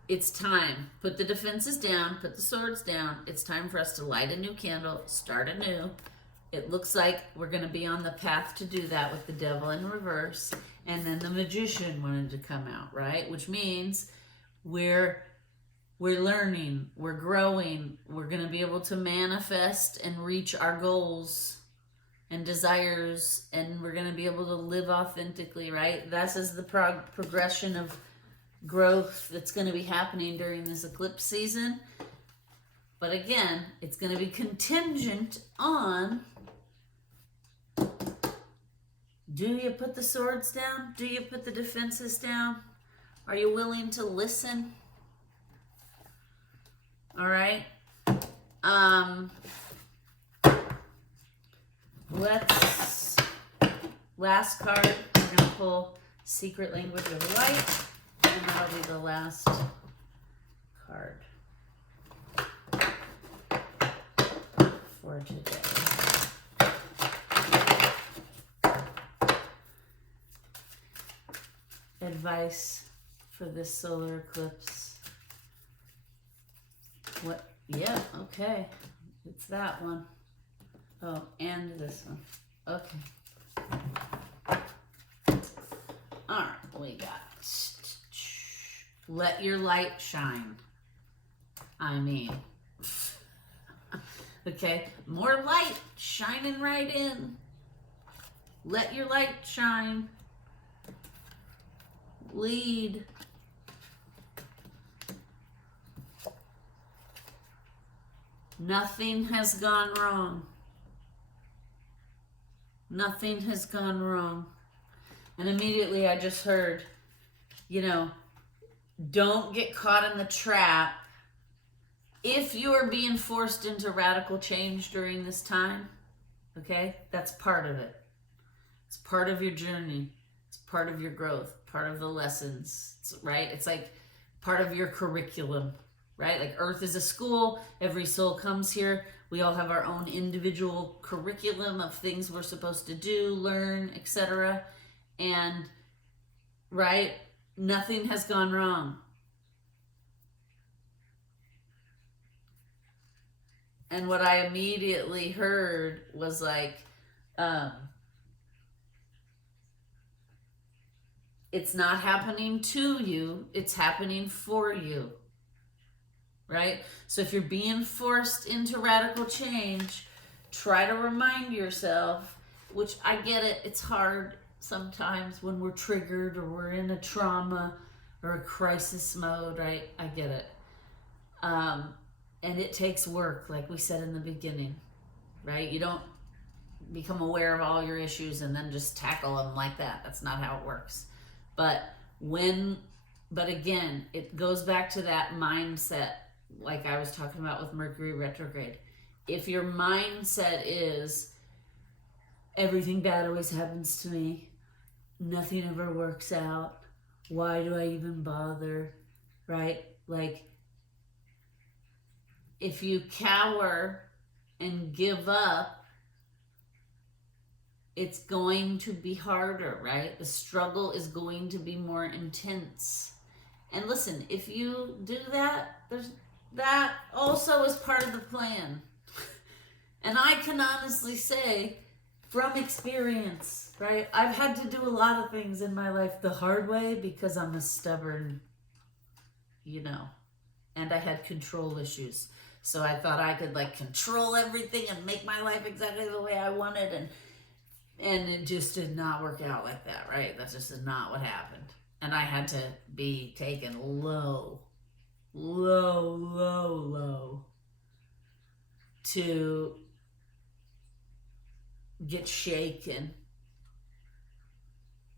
it's time. Put the defenses down, put the swords down. It's time for us to light a new candle, start anew. It looks like we're going to be on the path to do that with the Devil in reverse. And then the Magician wanted to come out, right? Which means we're learning, we're growing, we're going to be able to manifest and reach our goals and desires, and we're going to be able to live authentically, right? This is the progression of growth that's going to be happening during this eclipse season. But again, it's going to be contingent on, do you put the swords down? Do you put the defenses down? Are you willing to listen? All right. Last card, we're going to pull Secret Language of Light, and that'll be the last card for today. Advice for this solar eclipse. What? Yeah, okay. It's that one. Oh, and this one. Okay. Alright, we got let your light shine. I mean, okay, more light shining right in. Let your light shine. Lead. Nothing has gone wrong. Nothing has gone wrong. And immediately I just heard, don't get caught in the trap. If you are being forced into radical change during this time, okay, that's part of it. It's part of your journey. It's part of your growth, part of the lessons, right? It's like part of your curriculum, right? Like Earth is a school. Every soul comes here. We all have our own individual curriculum of things we're supposed to do, learn, etc. And, right, nothing has gone wrong. And what I immediately heard was like, it's not happening to you, it's happening for you. Right? So if you're being forced into radical change, try to remind yourself, which I get it, it's hard sometimes when we're triggered or we're in a trauma or a crisis mode, right? I get it. And it takes work, like we said in the beginning, right? You don't become aware of all your issues and then just tackle them like that. That's not how it works. But again, it goes back to that mindset, like I was talking about with Mercury retrograde. If your mindset is, everything bad always happens to me, nothing ever works out, why do I even bother, right? Like, if you cower and give up, it's going to be harder, right? The struggle is going to be more intense. And listen, if you do that, that also is part of the plan. And I can honestly say, from experience, right? I've had to do a lot of things in my life the hard way because I'm a stubborn, and I had control issues. So I thought I could control everything and make my life exactly the way I wanted, and it just did not work out like that, right? That's just not what happened. And I had to be taken low to get shaken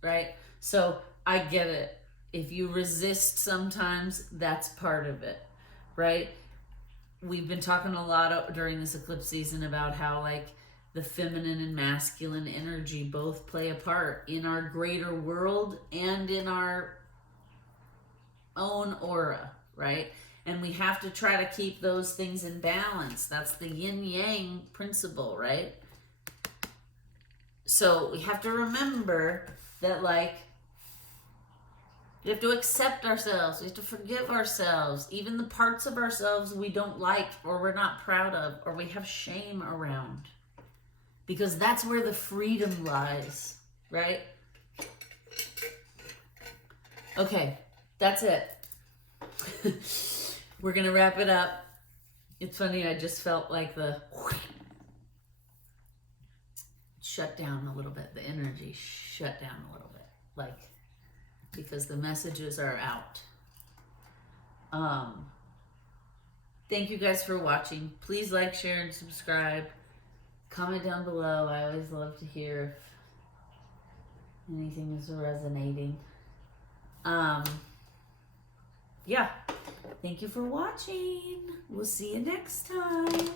right? So I get it. If you resist sometimes, that's part of it, right? We've been talking a lot during this eclipse season about how like the feminine and masculine energy both play a part in our greater world and in our own aura, right? And we have to try to keep those things in balance. That's the yin yang principle, right? So we have to remember that, like, we have to accept ourselves. We have to forgive ourselves. Even the parts of ourselves we don't like or we're not proud of or we have shame around. Because that's where the freedom lies, right? Okay, that's it. We're going to wrap it up. It's funny, I just felt like the shut down a little bit. The energy shut down a little bit. Like, because the messages are out. Thank you guys for watching. Please like, share, and subscribe. Comment down below. I always love to hear if anything is resonating. Yeah. Thank you for watching. We'll see you next time.